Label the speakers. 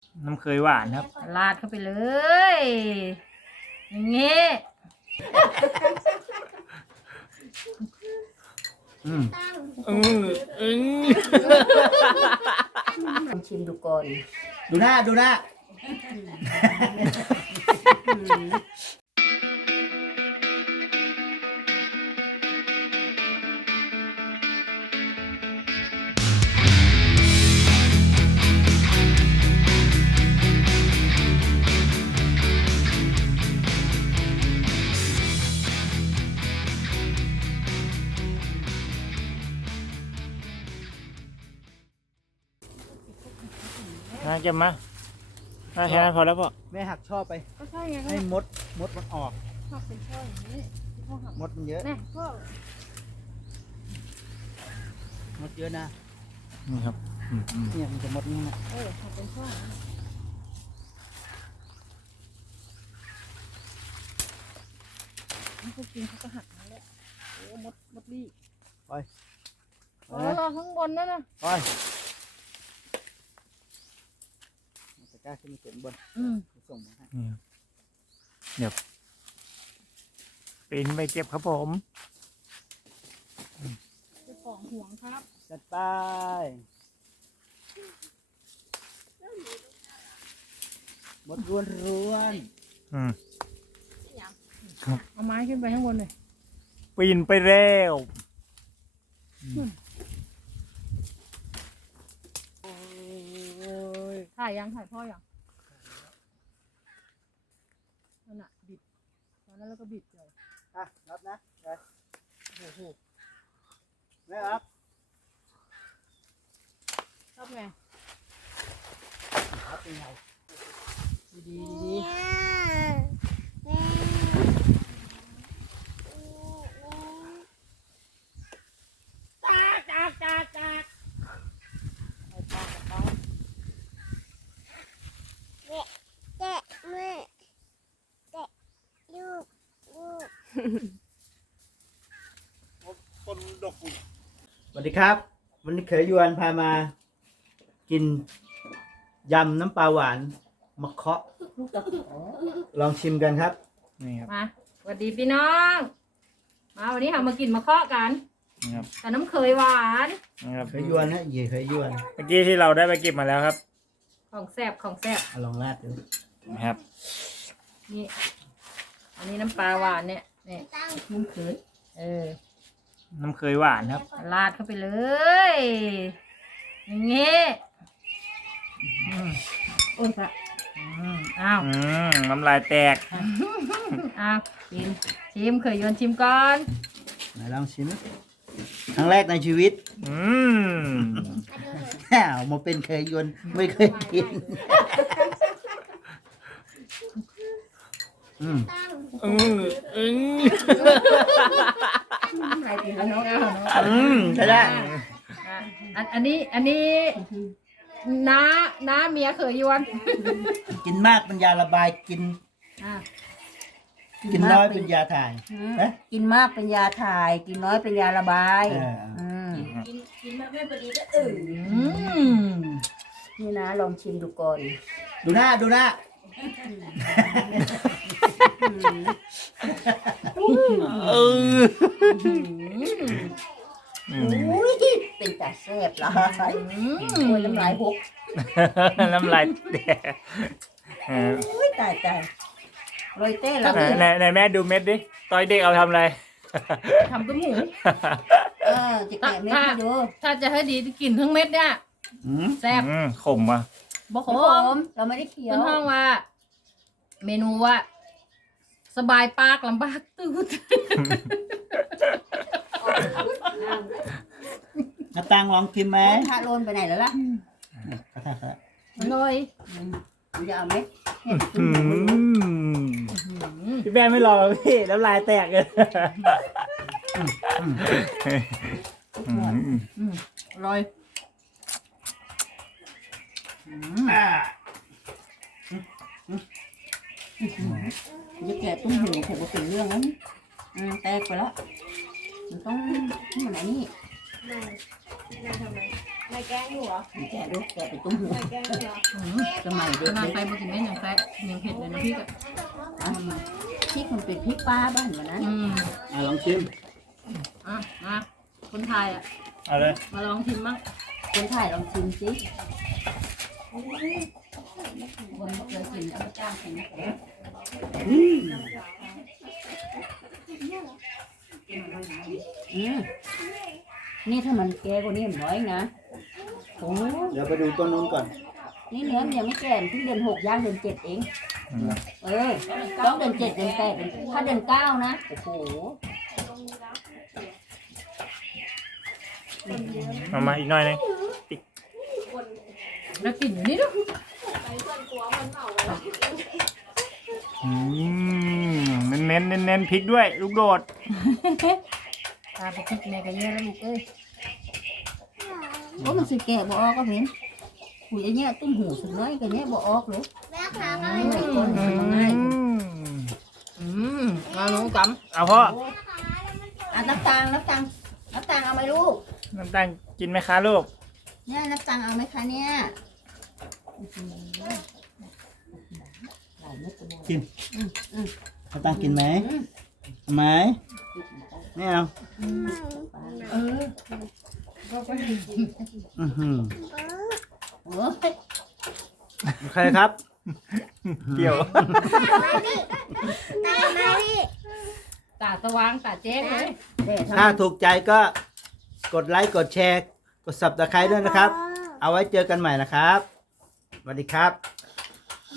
Speaker 1: น้ำเคยหวานครับ
Speaker 2: ลาดเข้าไปเลยอย่างเงี้ยลองชิมดูก่อน
Speaker 3: ดูหน้า
Speaker 1: น่าจะมาแค่นั้นพอแล้วพ่อ
Speaker 3: แม่หักชอบไป
Speaker 2: ก็ใช่ไง
Speaker 3: ให้มดมันออก
Speaker 2: หักเป็นช่ออย่างนี้
Speaker 3: มดมันเยอะ
Speaker 2: นะพ่อ
Speaker 3: มดเยอะนะ
Speaker 1: นี่ครับ
Speaker 3: เนี่ยมันจะมดนี่นะ
Speaker 2: หักเป็นช่อนี่เขากินเขาก็หักมาแล้วโอ้มดรี
Speaker 3: ไป
Speaker 2: รอข้างบนนั่นนะ
Speaker 3: ไปจะกล้าขึ้นมาเก็บบนส่งมาให้
Speaker 1: เดี๋ยวปีนไปเก็บครับผม
Speaker 2: จะของห่วงครับ
Speaker 3: จัดไปหมดร้วน
Speaker 2: เอาไม้ขึ้นไปข้างบนเลย
Speaker 1: ปีนไปแล้ว
Speaker 2: ถ่ายพ่อยังนั่นน่ะบิดตอนนั้นแล้วก็บิดเลย
Speaker 3: รับนะไปโอ้โหไม่รับ
Speaker 2: ไง
Speaker 3: รับเป็นไง
Speaker 2: ดี
Speaker 3: สวัสดีครับวันนี้เขยยวนพามากินยำน้ำปลาหวานมะเคาะลองชิมกันครับ
Speaker 1: นี่ครับ
Speaker 2: มาสวัสดีพี่น้องมาวันนี้เรามากินมะเคาะกัน
Speaker 1: ครับ
Speaker 2: แต่น้ำเคยหวาน
Speaker 1: นะครับ
Speaker 3: เขยยวนนะเขยยวน
Speaker 1: เมื่อกี้ที่เราได้ไปเก็บมาแล้วครับ
Speaker 2: ของแซ่บ
Speaker 3: ลองราดดู
Speaker 1: ครับ
Speaker 2: นี่อันนี้น้ำปลาหวานเนี่ยน้ำเคย
Speaker 1: น้ำเคยหวานครับ
Speaker 2: ลาดเข้าไปเลยอย่างเงี้ยโอ้ยค่ะอ้าว
Speaker 1: น้ำลายแตก
Speaker 2: อ้าวชิมเคยโยนชิมก่อน
Speaker 3: ไหนลองชิมครั้งแรกในชีวิตมาเป็นเคยโยนไม่เคยกิน
Speaker 2: อะไรตีน้อง
Speaker 3: ใช่ได้
Speaker 2: อันนี้น้าเมียเคยยวน
Speaker 3: กินมากเป็นยาระบายกินน้อยเป็นยาถ่าย
Speaker 4: กินมากเป็นยาถ่ายกินน้อยเป็นยาระบาย
Speaker 2: กินมากไม่พอดีก็
Speaker 4: นี่นะลองชิมดูก่อน
Speaker 3: ดูหน้า
Speaker 4: เป็นแต่แซ่บละโอ้ยน้ำลายหก
Speaker 1: น้ำลายแตก
Speaker 4: ตายโรยเต้แล้ว
Speaker 1: ไหนแม่ดูเม็ดดิตอนเด็กเอาทำอะไร
Speaker 2: ทำต้มหู
Speaker 4: จะแกะเม็ดให้ดู
Speaker 2: ถ้าจะให้ดีกินทั้งเม็ดเนี่ยแซ่บ
Speaker 1: ขมอ่ะ
Speaker 2: บอกขม
Speaker 4: เราไม่ได้เคี้ยว
Speaker 2: คุณห้องว่าเมนูว่าสบายปากลำบากตืด
Speaker 3: น้าตังลองกินไหม
Speaker 4: ถ้าโลนไปไหนแล้วล่ะ
Speaker 2: เลย
Speaker 4: จะเอาไหม
Speaker 1: พี่แม่ไม่รอพี่แล้วลายแตกเลย
Speaker 2: อร่อย
Speaker 4: จะแกะตุ้มหูผมก็เป็นเรื่องนั้นแตกไปแล้วมันต้องนี่มันไหนนี่
Speaker 2: ทำไม
Speaker 4: ไม่แกงอยู่เหรอแกะลูกแกะไปตุ้มหัวแกงเหรอสมัย
Speaker 2: ข
Speaker 4: เด็ก
Speaker 2: นาด
Speaker 4: ๆ
Speaker 2: ไปบ่กินเม็ดยังแซ่ยังเผ็ดเลยนะพี่ก็
Speaker 4: พริกมันเป็นพริกป้าบ้านวันนั้น
Speaker 3: ลองชิม
Speaker 2: มาคนไทยอ่ะ
Speaker 1: เอาเลย
Speaker 2: มาลองชิมบ้าง
Speaker 4: คนถ่ายลองชิมสิ
Speaker 2: คนเคยกินเอาไปจ้างกิน
Speaker 4: นี่ถ้ามันแก่กว่านี้น้อยนะโอ้
Speaker 3: เดี๋ยวไปดูต้นนู้นก่อน
Speaker 4: นี่เนื้อมันยังไม่แก่เพิ่งเดือน6ย่างเดือน7เองต้องเดือน7เดือน8ถ้าเดือน9นะโอ้โห
Speaker 1: มาอีกหน่อยหนึง
Speaker 2: แล้วกลิ่นอยู่นี่ด้วย
Speaker 1: เน้นพริกด้วย ลูกโดด
Speaker 2: ตาปกติแม่ก็เยอะแล้วลูกเอ้ย
Speaker 4: โอ้มันสิแก่บ่ออกก็เห็นหูยเนี่ยตุ้มหูสุดน้อยก็เนี่ยบ่ออกหรอไม่ก้นมันง่าย
Speaker 2: มาลองจ
Speaker 1: เอาพ่อ
Speaker 4: น้ำตาลเอาไหมลูก
Speaker 1: น้ำตาลกินไหมคะลูก
Speaker 4: เนี่ยน้ำตาลเอาไหมคะเนี่ย
Speaker 3: กินเขาตั้งกินไหมเอาไหมไม่เอา
Speaker 2: ำก็ไป
Speaker 3: อือหือ
Speaker 4: โอ้ย
Speaker 3: ใครครับ
Speaker 1: เกี่ยว
Speaker 2: ตาสว่างตาแจ้งเลย
Speaker 3: ถ้าถูกใจก็กดไลค์ กดแชร์ กด Subscribe ด้วยนะครับ เอาไว้เจอกันใหม่นะครับ สวัสดีครับ